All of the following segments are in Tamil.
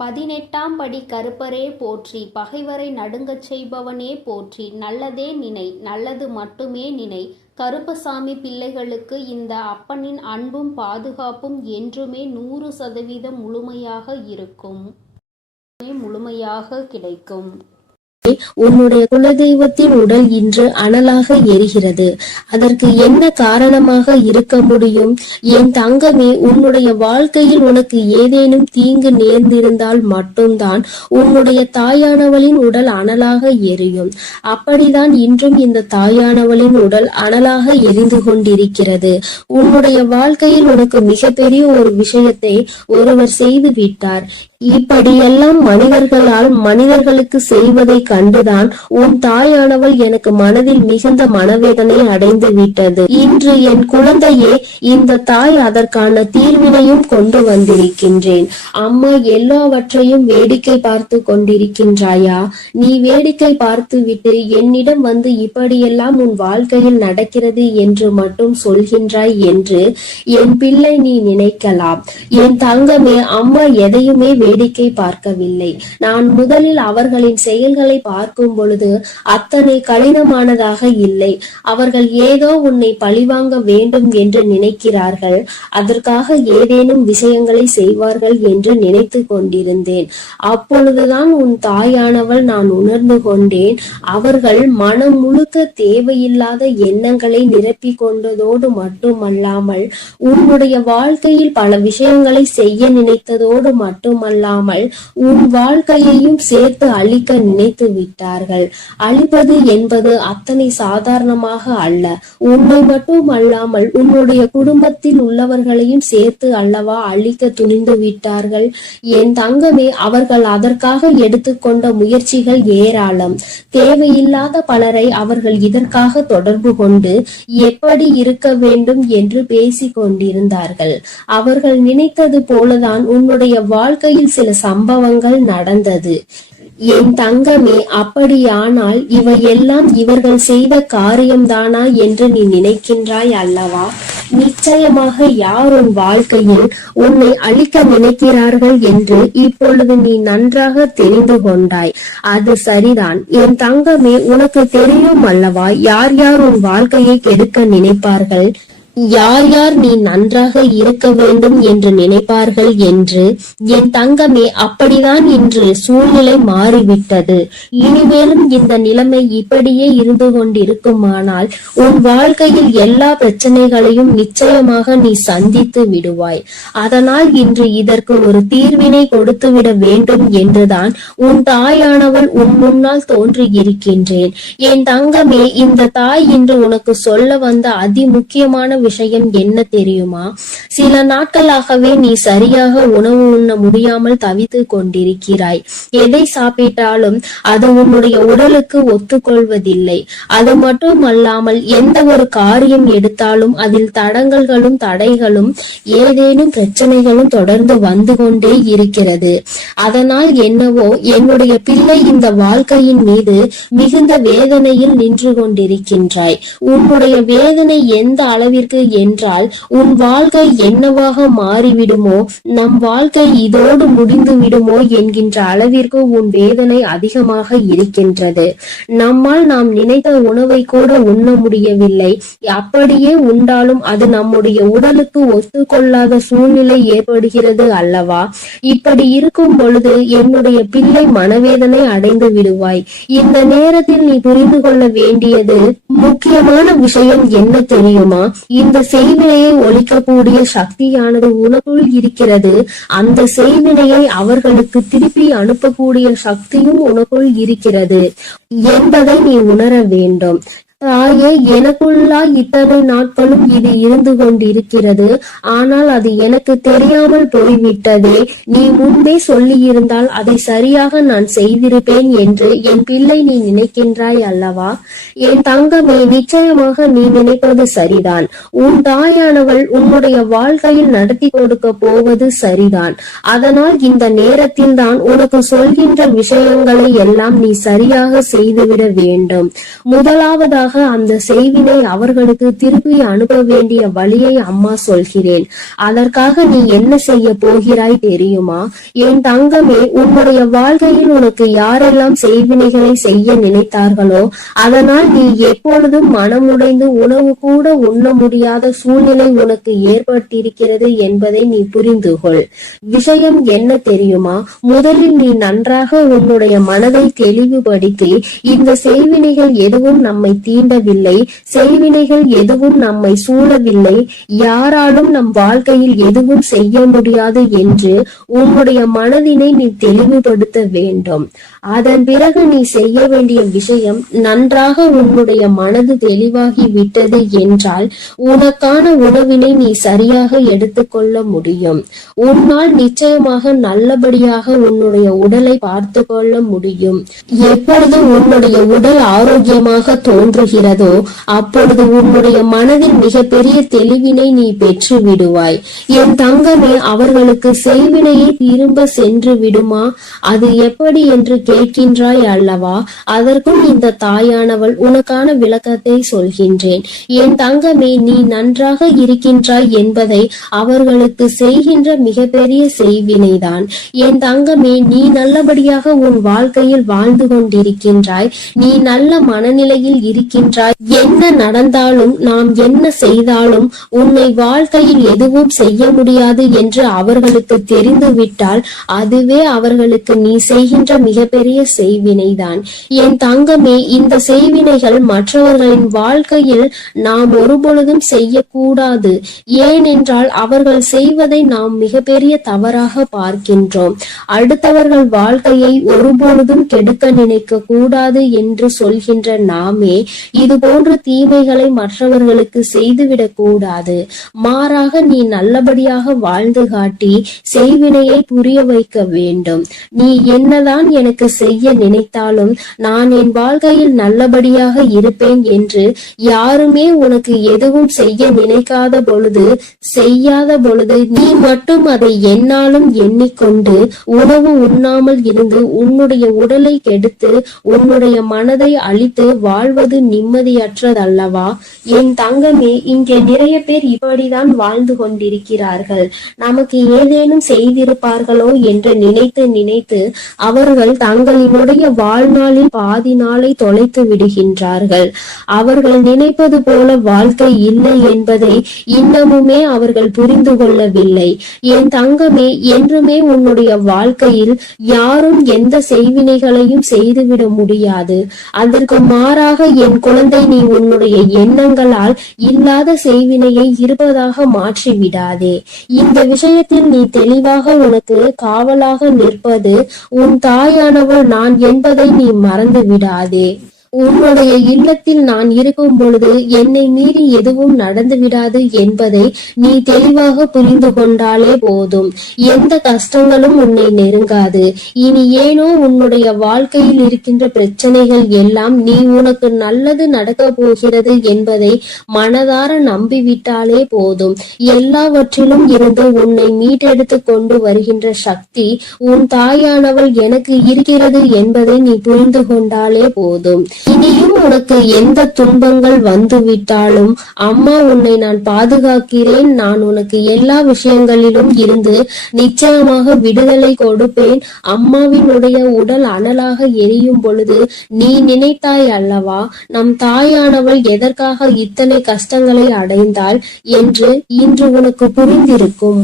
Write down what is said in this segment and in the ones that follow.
18ஆம் படி கருப்பரே போற்றி, பகைவரை நடுங்கச் செய்பவனே போற்றி, நல்லதே நினை, நல்லது மட்டுமே நினை. கருப்பசாமி பிள்ளைகளுக்கு இந்த அப்பனின் அன்பும் பாதுகாப்பும் என்றுமே 100% முழுமையாக கிடைக்கும். உன்னுடைய குலதெய்வத்தின் உடல் இன்று அனலாக எரிகிறது. அதற்கு என்ன காரணமாக இருக்க முடியும்? என் தங்கமே, உன்னுடைய வாழ்க்கையில் உனக்கு ஏதேனும் தீங்கு நேர்ந்திருந்தால் மட்டும்தான் உன்னுடைய தாயானவளின் உடல் அனலாக எரியும். அப்படிதான் இன்றும் இந்த தாயானவளின் உடல் அனலாக எரிந்து கொண்டிருக்கிறது. உன்னுடைய வாழ்க்கையில் உனக்கு மிகப்பெரிய ஒரு விஷயத்தை ஒருவர் செய்து விட்டார். இப்படியெல்லாம் மனிதர்களுக்கு செய்வதை கண்டுதான் உன் தாயானவள் எனக்கு மனதில் மிகுந்த மனவேதனை அடைந்து விட்டது. இன்று என் குழந்தையே, இந்த தாய் அதற்கான தீர்வினையும் கொண்டு வந்திருக்கின்றேன். அம்மா எல்லாவற்றையும் வேடிக்கை பார்த்து கொண்டிருக்கின்றாயா? நீ வேடிக்கை பார்த்து விட்டு என்னிடம் வந்து இப்படியெல்லாம் உன் வாழ்க்கையில் நடக்கிறது என்று மட்டும் சொல்கின்றாய் என்று என் பிள்ளை நீ நினைக்கலாம். என் தங்கமே, அம்மா எதையுமே வேடிக்கை பார்க்கவில்லை. நான் முதலில் அவர்களின் செயல்களை பார்க்கும் பொழுது அத்தனை கடினமானதாக இல்லை. அவர்கள் ஏதோ உன்னை பழிவாங்க வேண்டும் என்று நினைக்கிறார்கள். அதற்காக ஏதேனும் விஷயங்களை செய்வார்கள் என்று நினைத்து கொண்டிருந்தேன். அப்பொழுதுதான் உன் தாயானவள் நான் உணர்ந்து கொண்டேன். அவர்கள் மனம் முழுக்க தேவையில்லாத எண்ணங்களை நிரப்பிக் கொண்டதோடு மட்டுமல்லாமல் உன்னுடைய வாழ்க்கையில் பல விஷயங்களை செய்ய நினைத்ததோடு மட்டுமல்லாமல் உன் வாழ்க்கையையும் சேர்த்து அழிக்க நினைத்து விட்டார்கள். அழிப்பது என்பது அத்தனை சாதாரணமாக அல்ல. உன்னை மட்டும் அல்லாமல் உன்னுடைய குடும்பத்தில் உள்ளவர்களையும் சேர்த்து அல்லவா அழிக்க துணிந்து விட்டார்கள். என் தங்கமே, அவர்கள் அதற்காக எடுத்துக்கொண்ட முயற்சிகள் ஏராளம். தேவையில்லாத பலரை அவர்கள் இதற்காக தொடர்பு கொண்டு எப்படி இருக்க வேண்டும் என்று பேசிக் கொண்டிருந்தார்கள். அவர்கள் நினைத்தது போலதான் உன்னுடைய வாழ்க்கையில் சில சம்பவங்கள் நடந்தது. என் தங்கமே, அப்படியானால் இவையெல்லாம் இவர்கள் செய்த காரியம்தானா என்று நீ நினைக்கின்றாய் அல்லவா? நிச்சயமாக யார் உன் வாழ்க்கையில் உன்னை அழிக்க நினைக்கிறார்கள் என்று இப்பொழுது நீ நன்றாக தெரிந்து கொண்டாய். அது சரிதான் என் தங்கமே, உனக்கு தெரியும் அல்லவா யார் யார் உன் வாழ்க்கையை கெடுக்க நினைப்பார்கள், யார் யார் நீ நன்றாக இருக்க வேண்டும் என்று நினைப்பார்கள் என்று. என் தங்கமே, அப்படிதான் இன்று சூழ்நிலை மாறிவிட்டது. இனிமேலும் இந்த நிலைமை இப்படியே இருந்து கொண்டிருக்குமானால் உன் வாழ்க்கையில் எல்லா பிரச்சனைகளையும் நிச்சயமாக நீ சந்தித்து விடுவாய். அதனால் இன்று இதற்கு ஒரு தீர்வினை கொடுத்து விட வேண்டும் என்றுதான் உன் தாயானவள் உன் முன்னால் தோன்றி இருக்கின்றேன். என் தங்கமே, இந்த தாய் இன்று உனக்கு சொல்ல வந்த அதி முக்கியமான விஷயம் என்ன தெரியுமா? சில நாட்களாகவே நீ சரியாக உணவு உண்ண முடியாமல் தவித்து கொண்டிருக்கிறாய். எதை சாப்பிட்டாலும் அது உன்னுடைய உடலுக்கு ஒத்துக்கொள்வதில்லை. அது மட்டும் அல்லாமல் எந்த ஒரு காரியம் எடுத்தாலும் அதில் தடங்கல்களும் தடைகளும் ஏதேனும் பிரச்சனைகளும் தொடர்ந்து வந்து கொண்டே இருக்கிறது. அதனால் என்னவோ என்னுடைய பிள்ளை இந்த வாழ்க்கையின் மீது மிகுந்த வேதனையில் நின்று கொண்டிருக்கின்றாய். உன்னுடைய வேதனை எந்த அளவிற்கு என்றால் உன் வாழ்க்கை என்னவாக மாறிவிடுமோ, நம் வாழ்க்கை இதோடு முடிந்து விடுமோ என்கின்ற அளவிற்கு உன் வேதனை அதிகமாக இருக்கின்றது. நம்மால் நாம் நினைத்த உணவை கூட உண்ண முடியவில்லை. அப்படியே உண்டாலும் அது நம்முடைய உடலுக்கு ஒத்துக்கொள்ளாத சூழ்நிலை ஏற்படுகிறது அல்லவா? இப்படி இருக்கும் பொழுது என்னுடைய பிள்ளை மனவேதனை அடைந்து விடுவாய். இந்த நேரத்தில் நீ புரிந்து கொள்ள வேண்டியது முக்கியமான விஷயம் என்ன தெரியுமா? இந்த செய்வினையை ஒழிக்கக்கூடிய சக்தியானது உனக்குள் இருக்கிறது. அந்த செய்வினையை அவர்களுக்கு திருப்பி அனுப்பக்கூடிய சக்தியும் உனக்குள் இருக்கிறது என்பதை நீ உணர வேண்டும். தாயே, எனக்குள்ளா இத்தனை நாட்களும் இது இருந்து கொண்டிருக்கிறது. ஆனால் அது எனக்கு தெரியாமல் போய்விட்டதே. நீ முன்பே சொல்லி இருந்தால் அதை சரியாக நான் செய்திருப்பேன் என்று என் பிள்ளை நீ நினைக்கின்றாய் அல்லவா? என் தங்கமே, நிச்சயமாக நீ நினைப்பது சரிதான். உன் தாயானவள் உன்னுடைய வாழ்க்கையில் நடத்தி கொடுக்க போவது சரிதான். அதனால் இந்த நேரத்தில் தான் உனக்கு சொல்கின்ற விஷயங்களை எல்லாம் நீ சரியாக செய்துவிட வேண்டும். முதலாவதாக கண்டிப்பாக அந்த செய்வினை அவர்களுக்கு திருப்பி அனுப்ப வேண்டிய வழியை அம்மா சொல்கிறேன். அதற்காக நீ என்ன செய்ய போகிறாய் தெரியுமா? என் தங்கமே, உன்னுடைய வாழ்க்கையில் உனக்கு யாரெல்லாம் செய்வினைகளை செய்ய நினைத்தார்களோ அதனால் நீ எப்பொழுதும் மனமுடைந்து உணவு கூட உண்ண முடியாத சூழ்நிலை உனக்கு ஏற்பட்டிருக்கிறது என்பதை நீ புரிந்து கொள். விஷயம் என்ன தெரியுமா? முதலில் நீ நன்றாக உன்னுடைய மனதை தெளிவுபடுத்தி, இந்த செய்வினைகள் எதுவும் நம்மை தீண்டவில்லை, செய்வினைகள் எதுவும் நம்மை சூழவில்லை, யாராலும் நம் வாழ்க்கையில் எதுவும் செய்ய முடியாது என்று உன்னுடைய மனதினை நீ தெளிவுபடுத்த வேண்டும். அதன் பிறகு நீ செய்ய வேண்டிய விஷயம், நன்றாக உன்னுடைய மனது தெளிவாகி விட்டது என்றால் உனக்கான உணவினை நீ சரியாக எடுத்துக்கொள்ள முடியும். உன்னால் நிச்சயமாக நல்லபடியாக உன்னுடைய உடலை பார்த்து கொள்ள முடியும். எப்பொழுது உன்னுடைய உடல் ஆரோக்கியமாக தோன்றுகிறதோ அப்பொழுது உன்னுடைய மனதில் மிகப்பெரிய தெளிவினை நீ பெற்று விடுவாய். என் தங்கமே, அவர்களுக்கு செய்வினையை திரும்ப சென்று விடுமா? அது எப்படி என்று கேட்கின்றாய் அல்லவா? அதற்கும் இந்த தாயானவள் உனக்கான விளக்கத்தை சொல்கின்றேன். என் தங்கமே, நீ நன்றாக இருக்கின்றாய் என்பதை அவர்களுக்கு செய்கின்ற மிகப்பெரிய செய்வினைதான். என் தங்கமே, நீ நல்லபடியாக உன் வாழ்க்கையில் வாழ்ந்து கொண்டிருக்கின்றாய், நீ நல்ல மனநிலையில் இருக்கின்றாய். என்ன நடந்தாலும், நாம் என்ன செய்தாலும் உன்னை வாழ்க்கையில் எதுவும் செய்ய முடியாது என்று அவர்களுக்கு தெரிந்துவிட்டால் அதுவே அவர்களுக்கு நீ செய்கின்ற மிகப்பெரிய செய்வினைதான். என் தங்கமே, இந்த செய்வினைகள் மற்றவர்களின் வாழ்க்கையில் நாம் ஒருபொழுதும் செய்யக்கூடாது. ஏனென்றால் அவர்கள் செய்வதை நாம் மிகப்பெரிய தவறாக பார்க்கின்றோம். அடுத்தவர்கள் வாழ்க்கையை ஒருபொழுதும் கெடுக்க நினைக்க கூடாது என்று சொல்கின்ற நாமே இது போன்ற தீமைகளை மற்றவர்களுக்கு செய்துவிடக் கூடாது. மாறாக நீ நல்லபடியாக வாழ்ந்து காட்டி செய்வினையை புரிய வைக்க வேண்டும். நீ என்னதான் எனக்கு செய்ய நினைத்தாலும் நான் என் வாழ்க்கையில் நல்லபடியாக இருப்பேன் என்று யாருமே உனக்கு எதுவும் செய்ய நினைக்காத பொழுது, செய்யாத பொழுது நீ மட்டும் அதை என்னாலும் எண்ணிக்கொண்டு உணவு உண்ணாமல் இருந்து உன்னுடைய உடலை கெடுத்து உன்னுடைய மனதை அழித்து வாழ்வது நிம்மதியற்றதல்லவா? என் தங்கமே, இங்கே நிறைய பேர் இப்படிதான் வாழ்ந்து கொண்டிருக்கிறார்கள். நமக்கு ஏதேனும் செய்திருப்பார்களோ என்று நினைத்து நினைத்து அவர்கள் தங்களினுடைய வாழ்நாளில் பாதி நாளை தொலைத்து விடுகின்றார்கள். அவர்கள் நினைப்பது போல வாழ்க்கை இல்லை என்பதை இன்னமுமே அவர்கள் புரிந்து கொள்ளவில்லை. என் தங்கமே, என்றுமே உன்னுடைய வாழ்க்கையில் யாரும் எந்த செய்வினைகளையும் செய்துவிட முடியாது. அதற்கு மாறாக என் குழந்தை, நீ உன்னுடைய எண்ணங்களால் இல்லாத செய்வினையை இருப்பதாக மாற்றி விடாதே. இந்த விஷயத்தில் நீ தெளிவாக உனக்கு காவலாக நிற்பது உன் தாயானவள் நான் என்பதை நீ மறந்து விடாதே. உன்னுடைய இல்லத்தில் நான் இருக்கும் பொழுது என்னை மீறி எதுவும் நடந்து விடாது என்பதை நீ தெளிவாக புரிந்து கொண்டாலே போதும். எந்த கஷ்டங்களும் உன்னை நெருங்காது. இனி ஏனோ உன்னுடைய வாழ்க்கையில் இருக்கின்ற பிரச்சனைகள் எல்லாம் நீ உனக்கு நல்லது நடக்க போகிறது என்பதை மனதார நம்பிவிட்டாலே போதும். எல்லாவற்றிலும் இருந்து உன்னை மீட்டெடுத்து கொண்டு வருகின்ற சக்தி உன் தாயானவள் எனக்கு இருக்கிறது என்பதை நீ புரிந்து கொண்டாலே போதும். இனியும் உனக்கு எந்த துன்பங்கள் வந்துவிட்டாலும் அம்மா உன்னை நான் பாதுகாக்கிறேன். நான் உனக்கு எல்லா விஷயங்களிலும் இருந்து நிச்சயமாக விடுதலை கொடுப்பேன். அம்மாவினுடைய உடல் அனலாக எரியும் பொழுது நீ நினைத்தாய் அல்லவா, நம் தாயானவள் எதற்காக இத்தனை கஷ்டங்களை அடைந்தாள் என்று இன்று உனக்கு புரிந்திருக்கும்.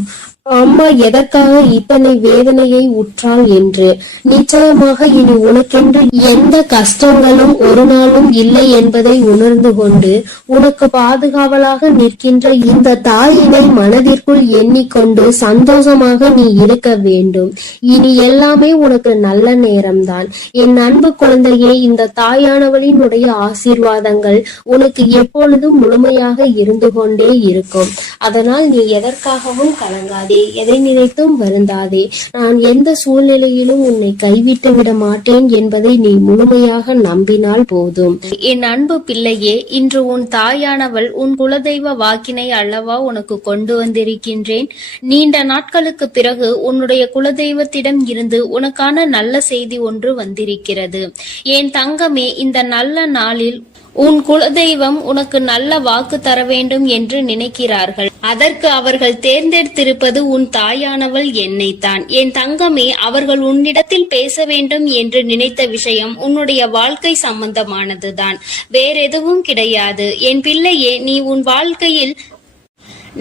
அம்மா எதற்காக இத்தனை வேதனையை உற்றாள் என்று. நிச்சயமாக இனி உனக்கென்று எந்த கஷ்டங்களும் ஒரு நாளும் இல்லை என்பதை உணர்ந்து கொண்டு உனக்கு பாதுகாவலாக நிற்கின்ற இந்த தாயினை மனதிற்குள் எண்ணிக்கொண்டு சந்தோஷமாக நீ இருக்க வேண்டும். இனி எல்லாமே உனக்கு நல்ல நேரம்தான். என் அன்பு குழந்தையே, இந்த தாயானவளினுடைய ஆசீர்வாதங்கள் உனக்கு எப்பொழுதும் முழுமையாக இருந்து கொண்டே இருக்கும். அதனால் நீ எதற்காகவும் கலங்காதே, எதை நினைத்தும் வருந்தாதே. நான் எந்த சூழ்நிலையிலும் உன்னை கைவிட்டு விட மாட்டேன் என்பதை நீ முழுமையாக நம்பினால் போதும். என் அன்பு பிள்ளையே, இன்று உன் தாயானவள் உன் குலதெய்வ வாக்கினை அல்லவா உனக்கு கொண்டு வந்திருக்கின்றேன். நீண்ட நாட்களுக்கு பிறகு உன்னுடைய குலதெய்வத்திடம் இருந்து உனக்கான நல்ல செய்தி ஒன்று வந்திருக்கிறது. என் தங்கமே, இந்த நல்ல நாளில் உன் குலதெய்வம் உனக்கு நல்ல வாக்கு தர வேண்டும் என்று நினைக்கிறார்கள். அதற்கு அவர்கள் தேர்ந்தெடுத்திருப்பது உன் தாயானவள் என்னைத்தான். என் தங்கமே, அவர்கள் உன்னிடத்தில் பேச வேண்டும் என்று நினைத்த விஷயம் உன்னுடைய வாழ்க்கை சம்பந்தமானதுதான், வேறெதுவும் கிடையாது. என் பிள்ளையே, நீ உன் வாழ்க்கையில்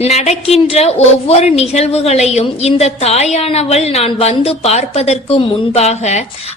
நடக்கின்ற ஒவ்வொரு நிகழ்வுகளையும் இந்த தாயானவள் நான் வந்து பார்ப்பதற்கு முன்பாக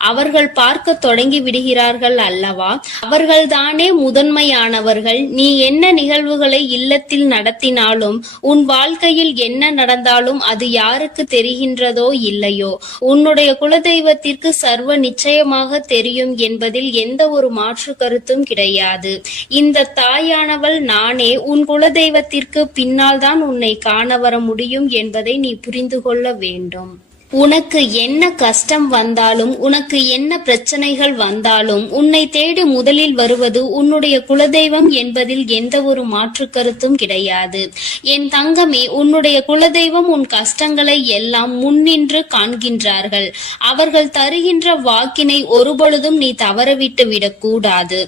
அவர்கள் பார்க்க தொடங்கி விடுகிறார்கள் அல்லவா? அவர்கள்தானே முதன்மையானவர்கள். நீ என்ன நிகழ்வுகளை இல்லத்தில் நடத்தினாலும், உன் வாழ்க்கையில் என்ன நடந்தாலும் அது யாருக்கு தெரிகின்றதோ இல்லையோ, உன்னுடைய குலதெய்வத்திற்கு சர்வ நிச்சயமாக தெரியும் என்பதில் எந்த ஒரு மாற்று கருத்தும் கிடையாது. இந்த தாயானவள் நானே உன் குலதெய்வத்திற்கு பின்னால் உன்னை காண வர முடியும் என்பதை நீ புரிந்து கொள்ள வேண்டும். உனக்கு என்ன கஷ்டம் வந்தாலும், உனக்கு என்ன பிரச்சனைகள் வந்தாலும், உன்னை தேடி முதலில் வருவது உன்னுடைய குலதெய்வம் என்பதில் எந்த ஒரு மாற்று கருத்தும் கிடையாது. என் தங்கமே, உன்னுடைய குலதெய்வம் உன் கஷ்டங்களை எல்லாம் முன்னின்று காண்கின்றார்கள். அவர்கள் தருகின்ற வாக்கினை ஒருபொழுதும் நீ தவறவிட்டு விடக்கூடாது.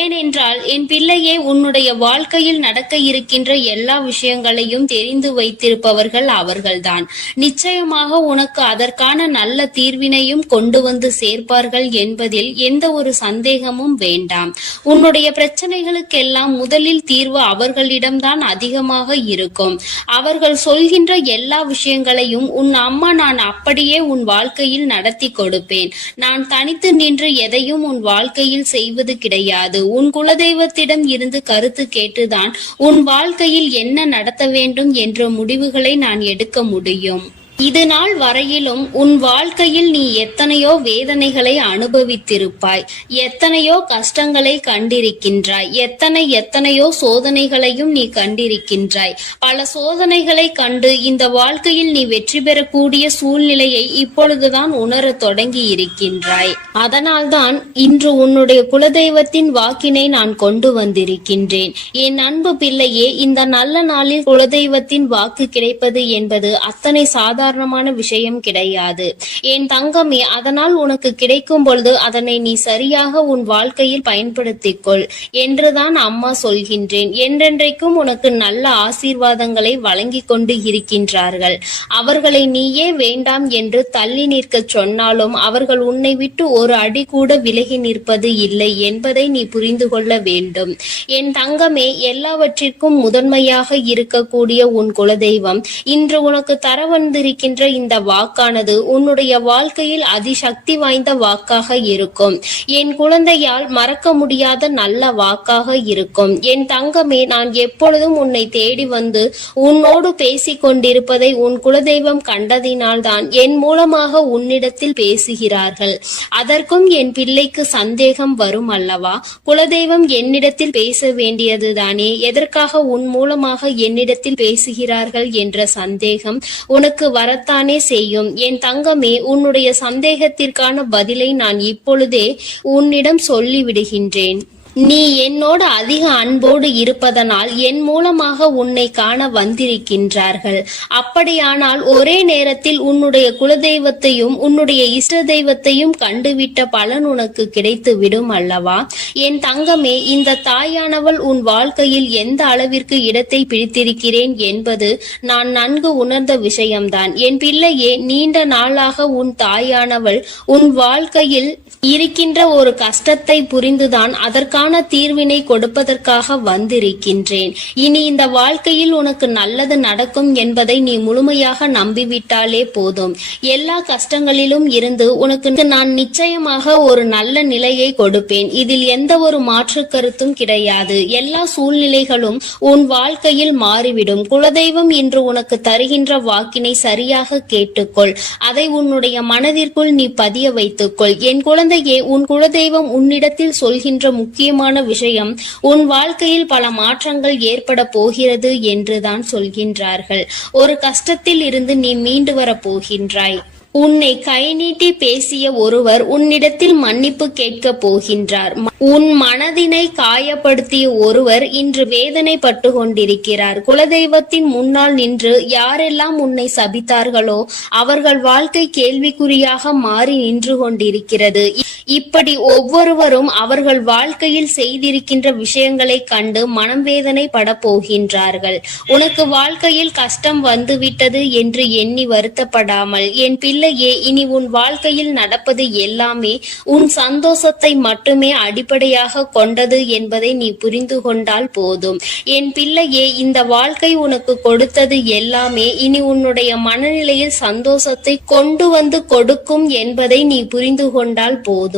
ஏனென்றால் என் பிள்ளையே, உன்னுடைய வாழ்க்கையில் நடக்க இருக்கின்ற எல்லா விஷயங்களையும் தெரிந்து வைத்திருப்பவர்கள் அவர்கள்தான். நிச்சயமாக உனக்கு அதற்கான நல்ல தீர்வினையும் கொண்டு வந்து சேர்ப்பார்கள் என்பதில் எந்த ஒரு சந்தேகமும் வேண்டாம். உன்னுடைய பிரச்சனைகளுக்கெல்லாம் முதலில் தீர்வு அவர்களிடம்தான் அதிகமாக இருக்கும். அவர்கள் சொல்கின்ற எல்லா விஷயங்களையும் உன் அம்மா நான் அப்படியே உன் வாழ்க்கையில் நடத்தி கொடுப்பேன். நான் தனித்து நின்று எதையும் உன் வாழ்க்கையில் செய்வது கிடையாது. உன் குலதெய்வத்திடம் இருந்து கருத்து கேட்டுதான் உன் வாழ்க்கையில் என்ன நடத்த வேண்டும் என்ற முடிவுகளை நான் எடுக்க முடியும். இது நாள் வரையிலும் உன் வாழ்க்கையில் நீ எத்தனையோ வேதனைகளை அனுபவித்திருப்பாய், எத்தனையோ கஷ்டங்களை கண்டிருக்கின்றாய், எத்தனையோ சோதனைகளையும் நீ கண்டிருக்கின்றாய். பல சோதனைகளை கண்டு இந்த வாழ்க்கையில் நீ வெற்றி பெறக்கூடிய சூழ்நிலையை இப்பொழுதுதான் உணர தொடங்கி இருக்கின்றாய். அதனால்தான் இன்று உன்னுடைய குலதெய்வத்தின் வாக்கினை நான் கொண்டு வந்திருக்கின்றேன். என் அன்பு பிள்ளையே, இந்த நல்ல நாளில் குலதெய்வத்தின் வாக்கு கிடைப்பது என்பது அத்தனை சாதாரணமான விஷயம் கிடையாது. என் தங்கமே, அதனால் உனக்கு கிடைக்கும் பொழுது அதனை நீ சரியாக உன் வாழ்க்கையில் பயன்படுத்திக்கொள் என்றுதான் அம்மா சொல்கின்றேன். என்றென்றைக்கும் உனக்கு நல்ல ஆசீர்வாதங்களை வழங்கி கொண்டு இருக்கின்றார்கள். அவர்களை நீயே வேண்டாம் என்று தள்ளி நிற்க சொன்னாலும் அவர்கள் உன்னை விட்டு ஒரு அடி கூட விலகி நிற்பது இல்லை என்பதை நீ புரிந்து கொள்ள வேண்டும். என் தங்கமே, எல்லாவற்றிற்கும் முதன்மையாக இருக்கக்கூடிய உன் குலதெய்வம் இன்று உனக்கு தர வந்திருக்கின்ற இந்த வாக்கானது உன்னுடைய வாழ்க்கையில் அதிசக்தி வாய்ந்த வாக்காக இருக்கும். என் குழந்தையால் மறக்க முடியாத நல்ல வாக்காக இருக்கும். என் தங்கமே, நான் எப்பொழுதும் உன்னை தேடி வந்து உன்னோடு பேசிக் கொண்டிருப்பதை உன் குலதெய்வம் கண்டதினால்தான் என் மூலமாக உன்னிடத்தில் பேசுகிறார்கள். அதற்கும் என் பிள்ளைக்கு சந்தேகம் வரும் அல்லவா? குலதெய்வம் என்னிடத்தில் பேச வேண்டியதுதானே, எதற்காக உன் மூலமாக என்னிடத்தில் பேசுகிறார்கள் என்ற சந்தேகம் உனக்கு வரத்தானே செய்யும். என் தங்கமே, உன்னுடைய சந்தேகத்திற்கான பதிலை நான் இப்பொழுதே உன்னிடம் சொல்லிவிடுகின்றேன். நீ என்னோடு அதிக அன்போடு இருப்பதனால் என் மூலமாக உன்னை காண வந்திருக்கின்றார்கள். அப்படியானால் ஒரே நேரத்தில் உன்னுடைய குலதெய்வத்தையும் உன்னுடைய இஷ்ட தெய்வத்தையும் கண்டுவிட்ட பலன் உனக்கு கிடைத்து விடும் அல்லவா? என் தங்கமே, இந்த தாயானவள் உன் வாழ்க்கையில் எந்த அளவிற்கு இடத்தை பிடித்திருக்கிறேன் என்பது நான் நன்கு உணர்ந்த விஷயம்தான். என் பிள்ளையே, நீண்ட நாளாக உன் தாயானவள் உன் வாழ்க்கையில் இருக்கின்ற ஒரு கஷ்டத்தை புரிந்துதான் அதற்கான தீர்வினை கொடுப்பதற்காக வந்திருக்கின்றேன். இனி இந்த வாழ்க்கையில் உனக்கு நல்லது நடக்கும் என்பதை நீ முழுமையாக நம்பிவிட்டாலே போதும். எல்லா கஷ்டங்களிலும் இருந்து உனக்கு நான் நிச்சயமாக ஒரு நல்ல நிலையை கொடுப்பேன். இதில் எந்த ஒரு மாற்று கருத்தும் கிடையாது. எல்லா சூழ்நிலைகளும் உன் வாழ்க்கையில் மாறிவிடும். குலதெய்வம் இன்று உனக்கு தருகின்ற வாக்கினை சரியாக கேட்டுக்கொள். அதை உன்னுடைய மனதிற்குள் நீ பதிய வைத்துக்கொள். என் குழந்தையே, உன் குலதெய்வம் உன்னிடத்தில் சொல்கின்ற முக்கியமான விஷயம் உன் வாழ்க்கையில் பல மாற்றங்கள் ஏற்பட போகிறது என்றுதான் சொல்கின்றார்கள். ஒரு கஷ்டத்தில் இருந்து நீ மீண்டு வர போகின்றாய். உன்னை கை நீட்டி பேசிய ஒருவர் உன்னிடத்தில் மன்னிப்பு கேட்க போகின்றார். உன் மனதினை காயப்படுத்திய ஒருவர் இன்று வேதனைப்பட்டு கொண்டிருக்கிறார். குலதெய்வத்தின் முன்னால் நின்று யாரெல்லாம் உன்னை சபித்தார்களோ அவர்கள் வாழ்க்கை கேள்விக்குறியாக மாறி நின்று கொண்டிருக்கிறது. இப்படி ஒவ்வொருவரும் அவர்கள் வாழ்க்கையில் செய்திருக்கின்ற விஷயங்களை கண்டு மனம் வேதனை பட போகின்றார்கள். உனக்கு வாழ்க்கையில் கஷ்டம் வந்துவிட்டது என்று எண்ணி வருத்தப்படாமல், என் பிள்ளையே, இனி உன் வாழ்க்கையில் நடப்பது எல்லாமே உன் சந்தோஷத்தை மட்டுமே அடிப்படையாக கொண்டது என்பதை நீ புரிந்து கொண்டால் போதும். என் பிள்ளையே, இந்த வாழ்க்கை உனக்கு கொடுத்தது எல்லாமே இனி உன்னுடைய மனநிலையில் சந்தோஷத்தை கொண்டு வந்து கொடுக்கும் என்பதை நீ புரிந்து கொண்டால் போதும்.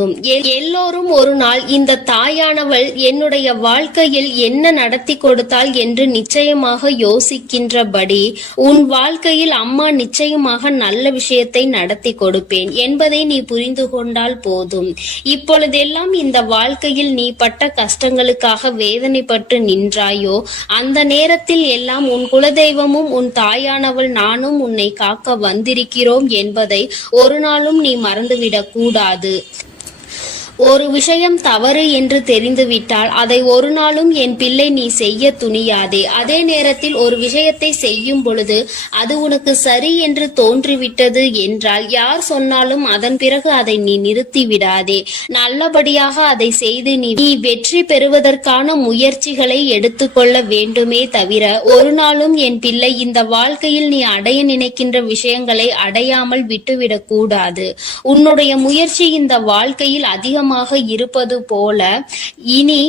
எல்லோரும் ஒரு நாள் இந்த தாயானவள் என்னுடைய வாழ்க்கையில் என்ன நடத்தி கொடுத்தாள் என்று நிச்சயமாக யோசிக்கின்றபடி உன் வாழ்க்கையில் அம்மா நிச்சயமாக நல்ல விஷயத்தை நடத்தி கொடுப்பேன் என்பதை நீ புரிந்து கொண்டால் போதும். இப்பொழுதெல்லாம் இந்த வாழ்க்கையில் நீ பட்ட கஷ்டங்களுக்காக வேதனைப்பட்டு நின்றாயோ, அந்த நேரத்தில் எல்லாம் உன் குலதெய்வமும் உன் தாயானவள் நானும் உன்னை காக்க வந்திருக்கிறோம் என்பதை ஒரு நாளும் நீ மறந்துவிடக் கூடாது. ஒரு விஷயம் தவறு என்று தெரிந்துவிட்டால் அதை ஒரு நாளும் என் பிள்ளை நீ செய்ய துணியாதே. அதே நேரத்தில் ஒரு விஷயத்தை செய்யும் பொழுது அது உனக்கு சரி என்று தோன்றிவிட்டது என்றால் யார் சொன்னாலும் அதன் பிறகு அதை நீ நிறுத்தி விடாதே. நல்லபடியாக அதை செய்து நீ வெற்றி பெறுவதற்கான முயற்சிகளை எடுத்துக்கொள்ள வேண்டுமே தவிர ஒரு நாளும் என் பிள்ளை இந்த வாழ்க்கையில் நீ அடைய நினைக்கின்ற விஷயங்களை அடையாமல் விட்டுவிடக் கூடாது. உன்னுடைய முயற்சி இந்த வாழ்க்கையில் அதிகம் இருப்பது போல இனி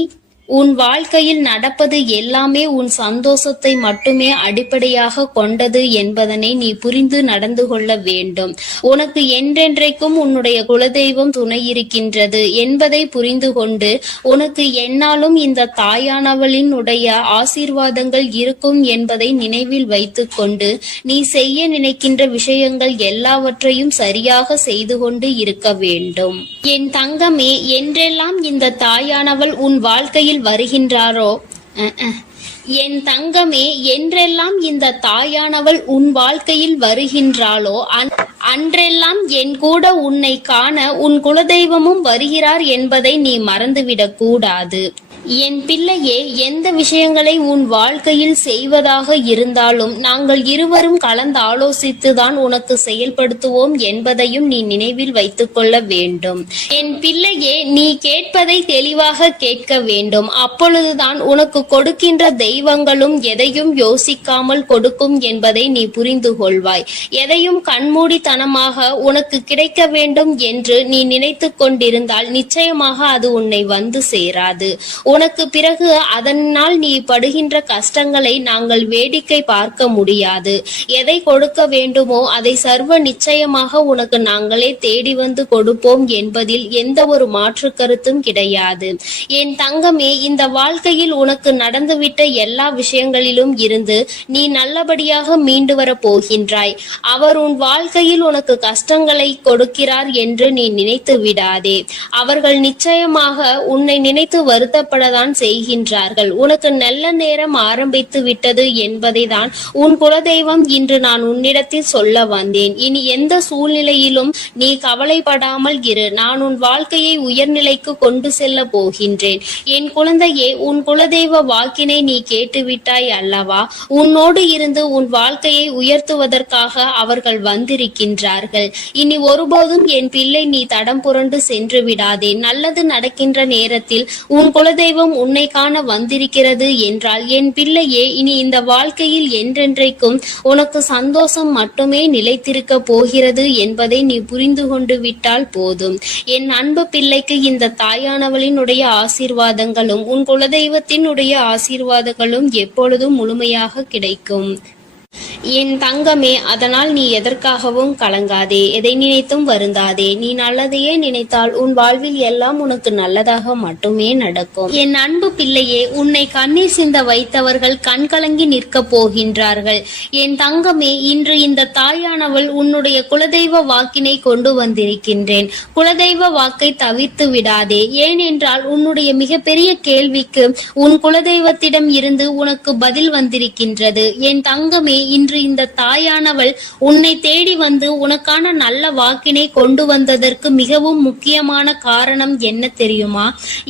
உன் வாழ்க்கையில் நடப்பது எல்லாமே உன் சந்தோஷத்தை மட்டுமே அடிப்படையாக கொண்டது என்பதனை நீ புரிந்து நடந்து கொள்ள வேண்டும். உனக்கு என்றென்றைக்கும் உன்னுடைய குலதெய்வம் துணை இருக்கின்றது என்பதை புரிந்து கொண்டு உனக்கு என்னாலும் இந்த தாயானவளின் உடைய ஆசீர்வாதங்கள் இருக்கும் என்பதை நினைவில் வைத்துக் கொண்டு நீ செய்ய நினைக்கின்ற விஷயங்கள் எல்லாவற்றையும் சரியாக செய்து கொண்டு இருக்க வேண்டும். என் தங்கமே, என்றெல்லாம் இந்த தாயானவள் உன் வாழ்க்கையில் வருகின்றாரோ, என் தங்கமே, என்றெல்லாம் இந்த தாயானவள் உன் வாழ்க்கையில் வருகின்றாளோ அன்றெல்லாம் என் கூட உன்னை காண உன் குலதெய்வமும் வருகிறார் என்பதை நீ மறந்துவிடக் கூடாது. என் பிள்ளையே, எந்த விஷயங்களை உன் வாழ்க்கையில் செய்வதாக இருந்தாலும் நாங்கள் இருவரும் கலந்து ஆலோசித்துதான் உனக்கு செயல்படுத்துவோம் என்பதையும் நீ நினைவில் வைத்துக் கொள்ள வேண்டும். என் பிள்ளையே, நீ கேட்பதை தெளிவாக கேட்க வேண்டும். அப்பொழுதுதான் உனக்கு கொடுக்கின்ற தெய்வங்களும் எதையும் யோசிக்காமல் கொடுக்கும் என்பதை நீ புரிந்து கொள்வாய். எதையும் கண்மூடித்தனமாக உனக்கு கிடைக்க வேண்டும் என்று நீ நினைத்து கொண்டிருந்தால் நிச்சயமாக அது உன்னை வந்து சேராது. உனக்கு பிறகு அதனால் நீ படுகின்ற கஷ்டங்களை நாங்கள் வேடிக்கை பார்க்க முடியாது. எதை கொடுக்க வேண்டுமோ அதை சர்வ நிச்சயமாக உனக்கு நாங்களே தேடி வந்து கொடுப்போம் என்பதில் எந்த ஒரு மாற்று கருத்தும் கிடையாது. என் தங்கமே, இந்த வாழ்க்கையில் உனக்கு நடந்துவிட்ட எல்லா விஷயங்களிலும் இருந்து நீ நல்லபடியாக மீண்டு வர போகின்றாய். அவர் உன் வாழ்க்கையில் உனக்கு கஷ்டங்களை கொடுக்கிறார் என்று நீ நினைத்து விடாதே. அவர்கள் நிச்சயமாக உன்னை நினைத்து வருத்தப்பட தான் செய்கின்றார்கள். உனக்கு நல்ல நேரம் ஆரம்பித்து விட்டது என்பதை தான் உன் குலதெய்வம் இன்று நான் உன்னிடத்தில் சொல்ல வந்தேன். இனி எந்த சூழ்நிலையிலும் நீ கவலைப்படாமல் இரு. நான் உன் வாழ்க்கையை உயர்நிலைக்கு கொண்டு செல்ல போகின்றேன். என் குழந்தையே, உன் குலதெய்வ வாக்கினை நீ கேட்டுவிட்டாய் அல்லவா? உன்னோடு இருந்து உன் வாழ்க்கையை உயர்த்துவதற்காக அவர்கள் வந்திருக்கின்றார்கள். இனி ஒருபோதும் என் பிள்ளை நீ தடம் புரண்டு சென்று விடாதே. நல்லது நடக்கின்ற நேரத்தில் உன் குலதெய்வம் உன்னை காண வந்திருக்கிறது என்றால் என் பிள்ளையே, இனி இந்த வாழ்க்கையில் என்றென்றைக்கும் உனக்கு சந்தோஷம் மட்டுமே நிலைத்திருக்க போகிறது என்பதை நீ புரிந்து கொண்டு விட்டால் போதும். என் அன்பு பிள்ளைக்கு இந்த தாயானவளினுடைய ஆசீர்வாதங்களும் உன் குலதெய்வத்தினுடைய ஆசீர்வாதங்களும் எப்பொழுதும் முழுமையாக கிடைக்கும். என் தங்கமே, அதனால் நீ எதற்காகவும் கலங்காதே, எதை நினைத்தும் வருந்தாதே. நீ நல்லதையே நினைத்தால் உன் வாழ்வில் எல்லாம் உனக்கு நல்லதாக மட்டுமே நடக்கும். என் அன்பு பிள்ளையே, உன்னை கண்ணீர் சிந்த வைத்தவர்கள் கண்கலங்கி நிற்க போகின்றார்கள். என் தங்கமே, இன்று இந்த தாயானவள் உன்னுடைய குலதெய்வ வாக்கினை கொண்டு வந்திருக்கின்றேன். குலதெய்வ வாக்கை தவிர்த்து விடாதே. ஏனென்றால் உன்னுடைய மிகப்பெரிய கேள்விக்கு உன் குலதெய்வத்திடம் இருந்து உனக்கு பதில் வந்திருக்கின்றது. என் தங்கமே, இந்த இன்று இந்த தாயானவள் உன்னை தேடி வந்து உனக்கான நல்ல வாக்கினை கொண்டு வந்ததற்கு மிகவும் முக்கியமான காரணம் என்ன தெரியுமா?